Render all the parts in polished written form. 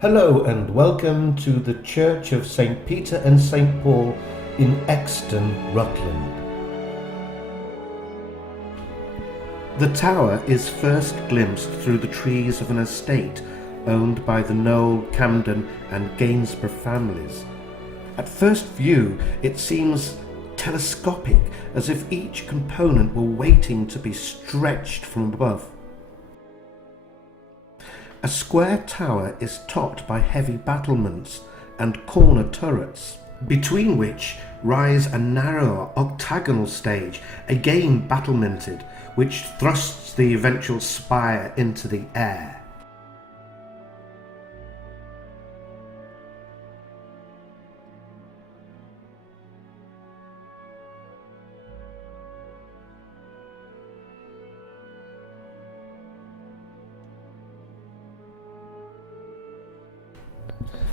Hello and welcome to the Church of St. Peter and St. Paul in Exton, Rutland. The tower is first glimpsed through the trees of an estate owned by the Noel, Camden and Gainsborough families. At first view, it seems telescopic, as if each component were waiting to be stretched from above. A square tower is topped by heavy battlements and corner turrets, between which rise a narrower octagonal stage, again battlemented, which thrusts the eventual spire into the air.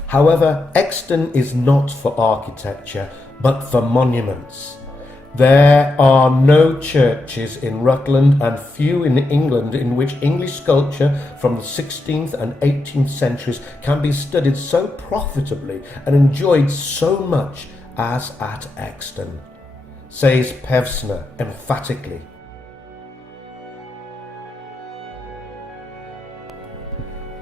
However, Exton is not for architecture, but for monuments. There are no churches in Rutland and few in England in which English sculpture from the 16th and 18th centuries can be studied so profitably and enjoyed so much as at Exton, says Pevsner emphatically.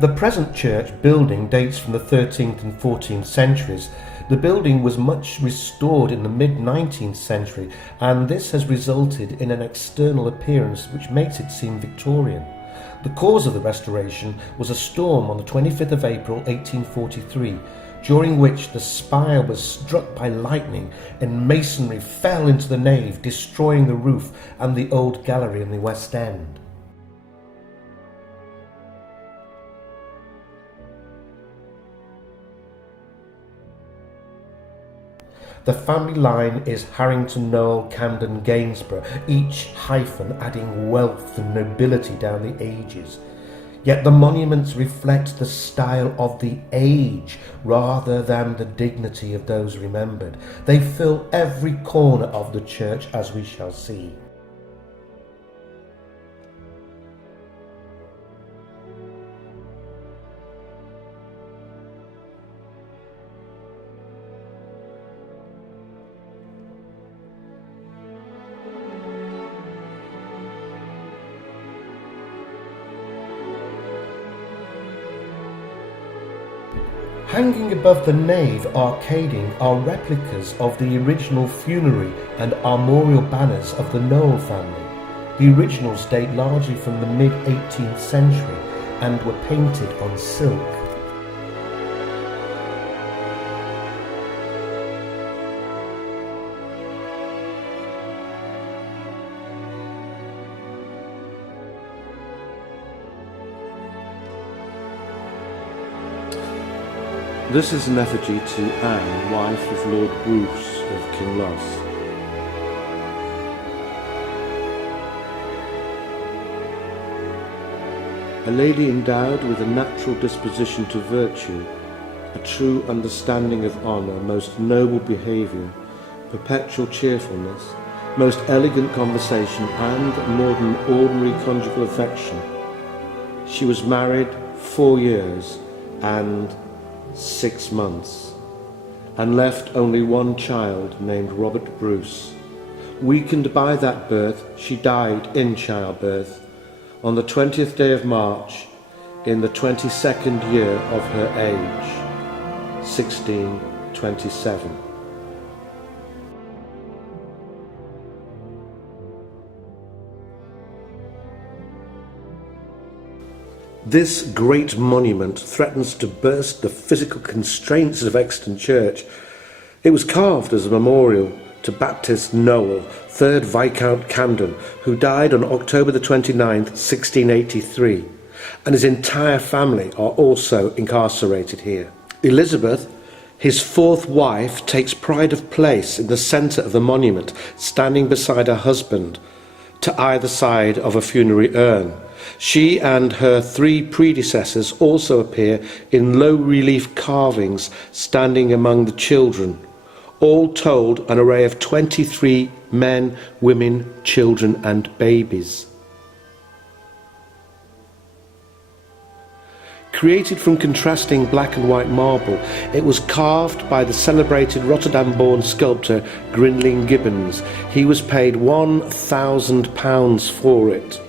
The present church building dates from the 13th and 14th centuries. The building was much restored in the mid-19th century, and this has resulted in an external appearance which makes it seem Victorian. The cause of the restoration was a storm on the 25th of April 1843, during which the spire was struck by lightning and masonry fell into the nave, destroying the roof and the old gallery in the west end. The family line is Harrington, Noel, Camden, Gainsborough, each hyphen adding wealth and nobility down the ages. Yet the monuments reflect the style of the age rather than the dignity of those remembered. They fill every corner of the church, as we shall see. Hanging above the nave arcading are replicas of the original funerary and armorial banners of the Noel family. The originals date largely from the mid-18th century and were painted on silk. This is an effigy to Anne, wife of Lord Bruce of Kinloss. A lady endowed with a natural disposition to virtue, a true understanding of honour, most noble behaviour, perpetual cheerfulness, most elegant conversation, and more than ordinary conjugal affection. She was married 4 years and 6 months, and left only one child named Robert Bruce. Weakened by that birth, she died in childbirth on the 20th day of March in the 22nd year of her age, 1627. This great monument threatens to burst the physical constraints of Exton Church. It was carved as a memorial to Baptist Noel, 3rd Viscount Camden, who died on October the 29th, 1683, and his entire family are also incarcerated here. Elizabeth, his 4th wife, takes pride of place in the centre of the monument, standing beside her husband, to either side of a funerary urn. She and her 3 predecessors also appear in low relief carvings standing among the children. All told, an array of 23 men, women, children and babies. Created from contrasting black and white marble, it was carved by the celebrated Rotterdam-born sculptor Grinling Gibbons. He was paid £1,000 for it.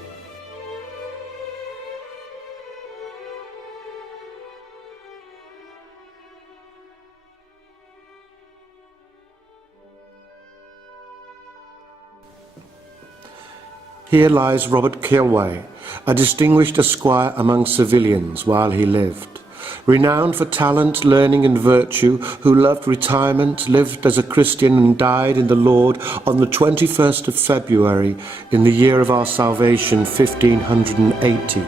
Here lies Robert Kilway, a distinguished esquire among civilians while he lived. Renowned for talent, learning and virtue, who loved retirement, lived as a Christian and died in the Lord on the 21st of February in the year of our salvation 1580,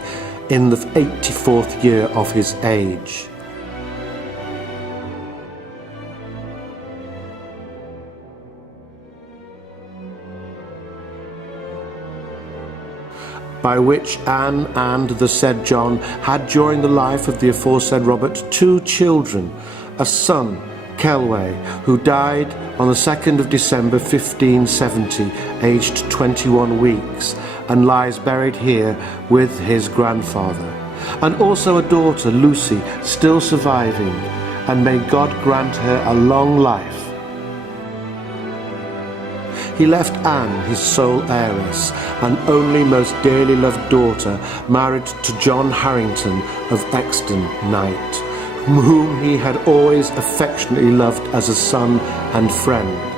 in the 84th year of his age. By which Anne and the said John had during the life of the aforesaid Robert 2 children, a son, Kelway, who died on the 2nd of December 1570, aged 21 weeks, and lies buried here with his grandfather, and also a daughter, Lucy, still surviving, and may God grant her a long life. He left Anne, his sole heiress, and only most dearly loved daughter, married to John Harrington of Exton, Knight, whom he had always affectionately loved as a son and friend.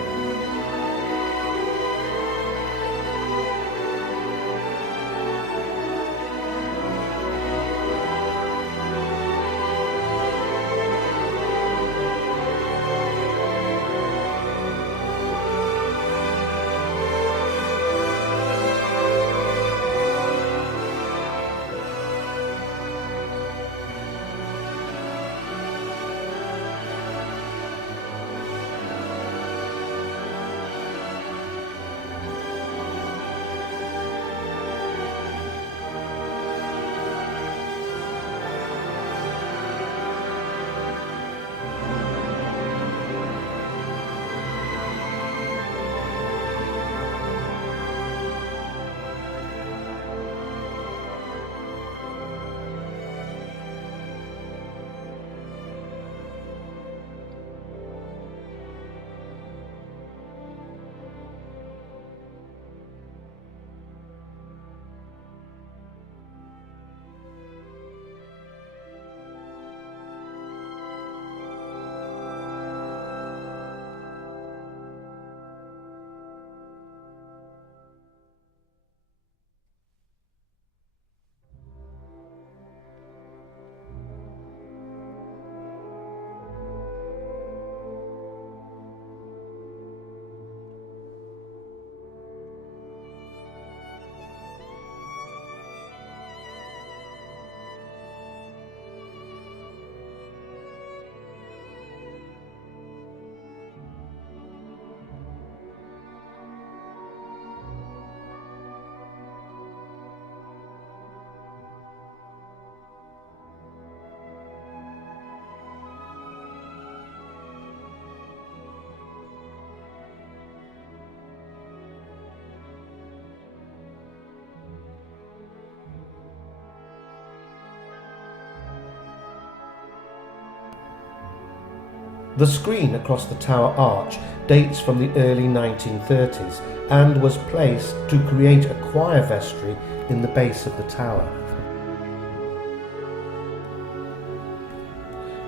The screen across the tower arch dates from the early 1930s and was placed to create a choir vestry in the base of the tower.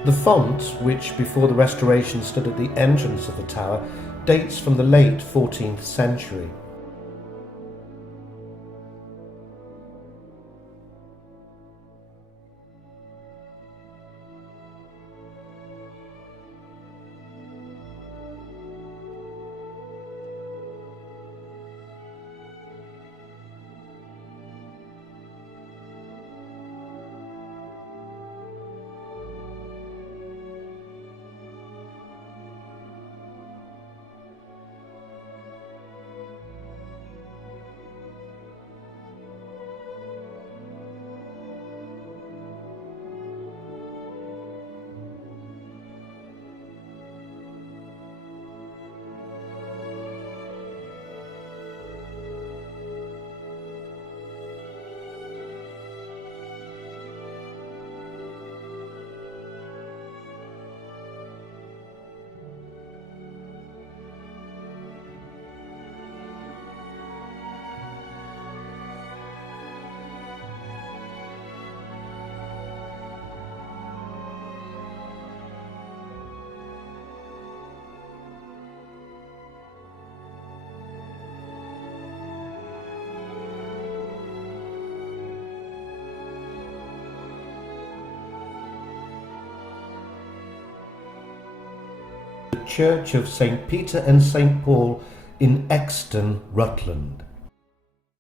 The font, which before the restoration stood at the entrance of the tower, dates from the late 14th century. the Church of St. Peter and St. Paul in Exton, Rutland.